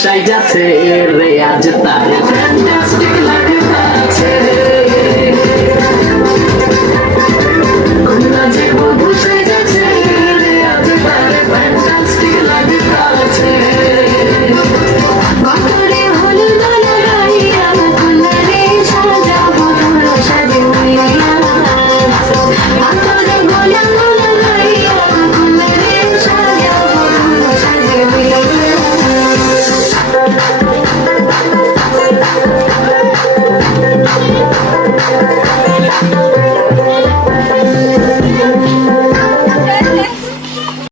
কন্যা যে বধু সাই যাচ্ছে রে আজ তার